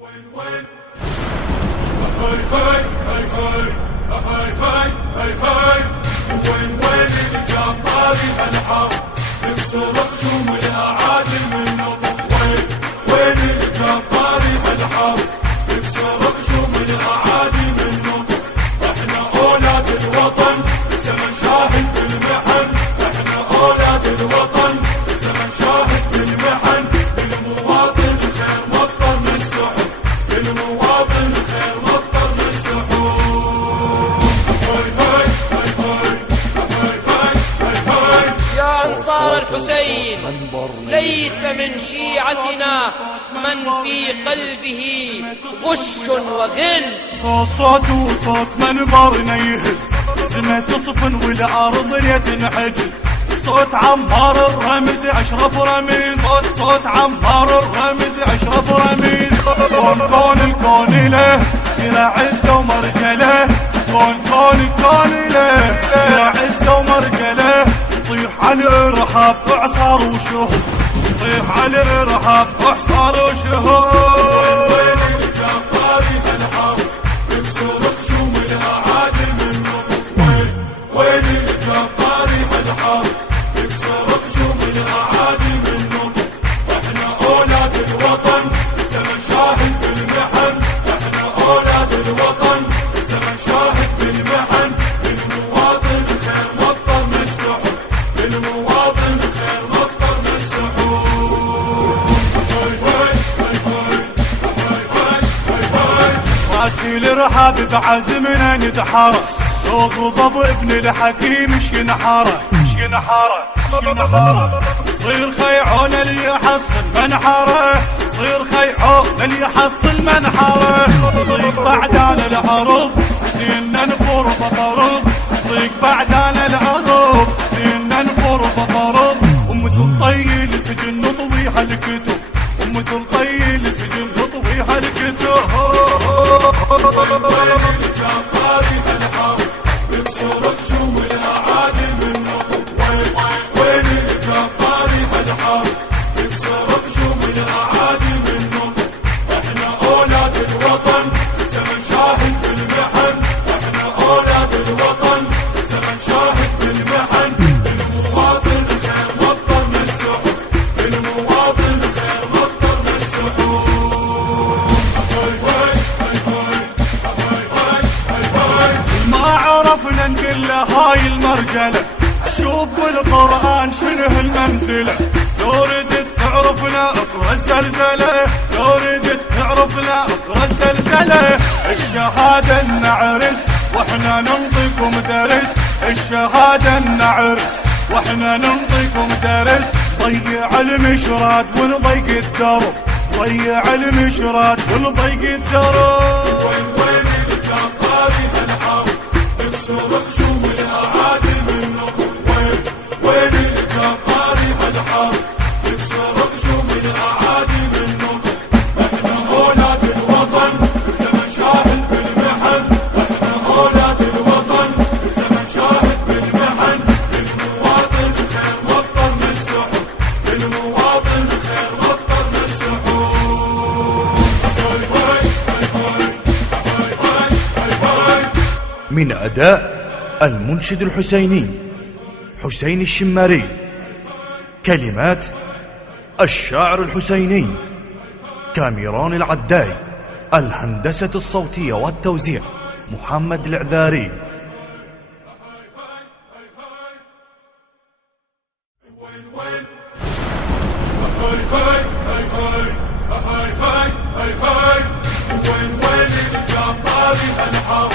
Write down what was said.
وين وين هاي هاي هاي هاي هاي هاي هاي هاي وين وين اللي جاب طاري هالحار نكسر خشوم الاعادي من نطق وين وين اللي جاب طاري هالحار نكسر خشوم الاعادي من نطق احنا اولاد الوطن زمن شاهد بالمحن احنا اولاد الوطن زمن شاهد بالمحن المواطن خير مطر من السحب المواطن خير مطر من السحب هاي هاي هاي هاي هاي هاي هاي يا أنصار الحسين ليس من شيعتنا من في قلبه غش وغل. صوت وصوت منبرنا يهز السما تصفن والأرض يتنحجز صوت عمار الرمز أشرف رميز صوت عمار الرمز أشرف رميز كون الكون له إلى عزة ومرجله كون الكون له إلى عزة ومرجله طيح على الإرهاب إعصار وشهب طيح على الإرهاب إعصار وشهب وين اللي جاب طاري هالحار نكسر خشوم الاعادي من نطق وين اللي جاب طاري هالحار نكسر خشوم الاعادي من نطق احنا اولاد الوطن زمن شاهد بالمحن احنا اولاد الوطن زمن شاهد بالمحن المواطن خير مطر من السحب المواطن خير مطر من السحب هاي هاي هاي هاي هاي هاي راسي الارهاب بعزمنا نتحارى يغضب ابن الحكيم شنحاره صير خيعون اللي يحصل منحره صير خيعون اللي يحصل منحره ضيق بعدان العروض دينا نفور بفرض ضيق بعدان العروض دينا نفور بفرض ومثل طي لسجن نطوي حلقته ومثل طي لسجن نطوي حلقته وين اللي جاب طاري هالحار نكسر خشوم الاعادي من نطق وين اللي جاب طاري هالحار نكسر خشوم الاعادي من نطق احنا اولاد الوطن زمن شاهد بالمحن احنا اولاد الوطن زمن شاهد بالمحن المواطن خير مطر من السحب المواطن خير مطر من السحب هاي هاي هاي هاي ما عرفنا نقول له هاي المرجلة شوف بالقرآن شنه المنزلة لو ردت تعرفنا اقرأ الزلزلة لو ردت تعرفنا اقرأ الزلزلة الشهادة نعرس واحنا ننطيكم درس الشهادة نعرس واحنا ننطيكم درس ضيع المشراد ونضيق الدرب ضيع المشراد ونضيق الدرب وين اللي جاب طاري هالحار نكسر خشوم الاعادي من نطق وين اللي جاب طاري هالحار نكسر خشوم الاعادي من نطق احنا اولاد الوطن زمن شاهد بالمحن احنا اولاد الوطن زمن شاهد بالمحن المواطن خير مطر من السحب المواطن خير مطر من السحب هاي هاي هاي هاي من أداء المنشد الحسيني حسين الشماري، كلمات الشاعر الحسيني كاميرون العداي، الهندسة الصوتية والتوزيع محمد العذاري. وين وين هاي هاي هاي هاي هاي هاي هاي هاي وين اللي جاب طاري هالحار